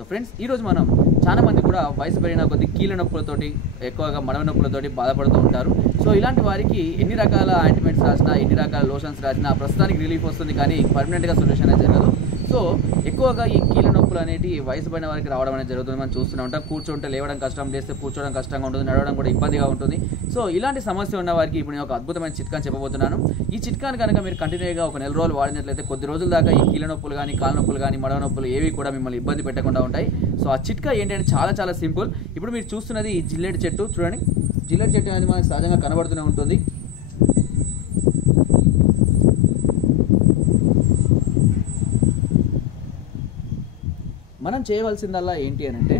So friends ఈరోజు మనం చాలా మంది కూడా వయసు పెరిగిన కొద్ది కీళ్ళ నొప్పులతోటి ఎక్కువగా మడవ నొప్పులతోటి బాధపడుతూ ఉంటారు. సో ఇలాంటి వారికి ఎన్ని రకాల ఆయింట్మెంట్స్ రాసినా ఎన్ని రకాల లోషన్స్ రాసినా ప్రస్తుతానికి రిలీఫ్ వస్తుంది కానీ పర్మనెంట్గా సొల్యూషన్ అనేది జరగదు. సో ఎక్కువగా ఈ కీళ్ళ నొప్పులు అనేవి వయసు పడిన వారికి రావడం అనేది జరుగుతుంది. మనం చూస్తూనే ఉంటాం. కూర్చుంటే లేవడం కష్టం లేస్తే కూర్చోవడం కష్టంగా ఉంటుంది నడవడం కూడా ఇబ్బందిగా ఉంటుంది. సో ఇలాంటి సమస్య ఉన్న వారికి ఇప్పుడు నేను ఒక అద్భుతమైన చిట్కాని చెప్పబోతున్నాను. ఈ చిట్కాని కనుక మీరు కంటిన్యూగా ఒక నెల రోజులు వాడినట్లయితే కొద్ది రోజుల దాకా ఈ కీళ్ళ నొప్పులు కానీ కాళ్ళ నొప్పులు కానీ మడవ నొప్పులు ఏవి కూడా మిమ్మల్ని ఇబ్బంది పెట్టకుండా ఉంటాయి. సో ఆ చిట్కా ఏంటంటే చాలా చాలా సింపుల్. ఇప్పుడు మీరు చూస్తున్నది ఈ జిల్లెడ్ చెట్టు. చూడండి. జిల్లెడ్ చెట్టు అనేది మనకు సహజంగా కనబడుతూనే ఉంటుంది. మనం చేయవలసిందల్లా ఏంటి అని అంటే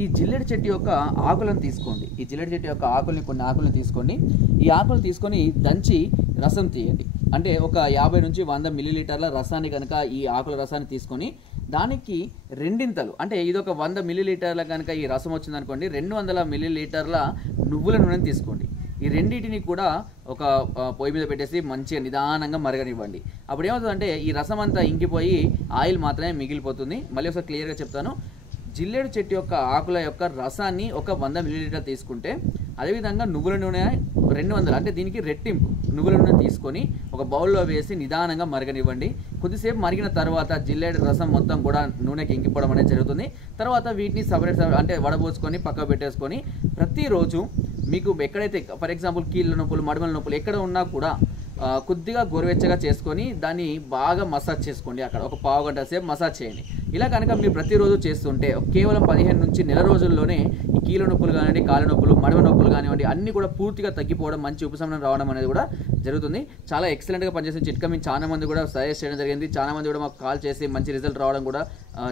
ఈ జిల్లెడి చెట్టు యొక్క ఆకులను తీసుకోండి. ఈ జిల్లెడి చెట్టు యొక్క ఆకుల్ని కొన్ని ఆకులను తీసుకోండి. ఈ ఆకులు తీసుకొని దంచి రసం తీయండి. అంటే ఒక యాభై నుంచి వంద మిల్లీలీటర్ల రసాన్ని కనుక ఈ ఆకుల రసాన్ని తీసుకొని దానికి రెండింతలు అంటే ఇది ఒక వంద మిల్లీలీటర్ల కనుక ఈ రసం వచ్చిందనుకోండి రెండు వందల మిల్లీలీటర్ల నువ్వుల నూనెని తీసుకోండి. ఈ రెండింటిని కూడా ఒక పొయ్యి మీద పెట్టేసి మంచిగా నిదానంగా మరగనివ్వండి. అప్పుడు ఏమవుతుందంటే ఈ రసం అంతా ఇంకిపోయి ఆయిల్ మాత్రమే మిగిలిపోతుంది. మళ్ళీ ఒకసారి క్లియర్గా చెప్తాను. జిల్లేడు చెట్టు యొక్క ఆకుల యొక్క రసాన్ని ఒక వంద మిల్లీలీటర్ తీసుకుంటే అదేవిధంగా నువ్వుల నూనె రెండు వందలు అంటే దీనికి రెట్టింపు. నువ్వుల నూనె తీసుకొని ఒక బౌల్లో వేసి నిదానంగా మరగనివ్వండి. కొద్దిసేపు మరిగిన తర్వాత జిల్లేడు రసం మొత్తం కూడా నూనెకి ఇంకిపోవడం అనేది జరుగుతుంది. తర్వాత వీటిని సపరేట్ సపరేట్ అంటే వడబోసుకొని పక్క పెట్టేసుకొని ప్రతిరోజు మీకు ఎక్కడైతే ఫర్ ఎగ్జాంపుల్ కీళ్ళ నొప్పులు మడమల నొప్పులు ఎక్కడ ఉన్నా కూడా కొద్దిగా గోరువెచ్చగా చేసుకొని దాన్ని బాగా మసాజ్ చేసుకోండి అక్కడ. ఒక పావు గంట సేపు మసాజ్ చేయండి. ఇలా కనుక మీరు ప్రతిరోజు చేస్తుంటే కేవలం పదిహేను నుంచి నెల రోజుల్లోనే ఈ కీళ్ళ నొప్పులు కానివ్వండి కాళ్ళ నొప్పులు మడమ నొప్పులు కానివ్వండి అన్నీ కూడా పూర్తిగా తగ్గిపోవడం మంచి ఉపశమనం రావడం అనేది కూడా జరుగుతుంది. చాలా ఎక్సలెంట్గా పనిచేసిన చిట్కా మేము చాలా మంది కూడా సజెస్ట్ చేయడం జరిగింది. చాలా మంది కూడా మాకు కాల్ చేసి మంచి రిజల్ట్ రావడం కూడా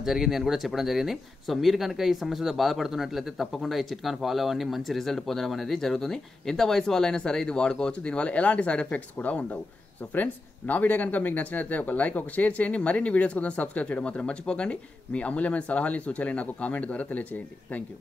జరిగింది అని కూడా చెప్పడం జరిగింది. సో మీరు కనుక ఈ సమస్యతో బాధపడుతున్నట్లయితే తప్పకుండా ఈ చిట్కాను ఫాలో అవ్వండి. మంచి రిజల్ట్ పొందడం అనేది జరుగుతుంది. ఎంత వయసు వాళ్ళైనా సరే ఇది వాడుకోవచ్చు. దీనివల్ల ఎలాంటి సైడ్ ఎఫెక్ట్స్ కూడా ఉండవు. సో ఫ్రెండ్స్ నా వీడియో కనుక మీకు నచ్చినట్లయితే ఒక లైక్ ఒక షేర్ చేయండి. మరిన్ని వీడియోస్ కోసం సబ్స్క్రైబ్ చేయడం మాత్రం మర్చిపోకండి. మీ అమూల్యమైన సలహాలని సూచనలు నాకు కామెంట్ ద్వారా తెలియజేయండి థ్యాంక్ యూ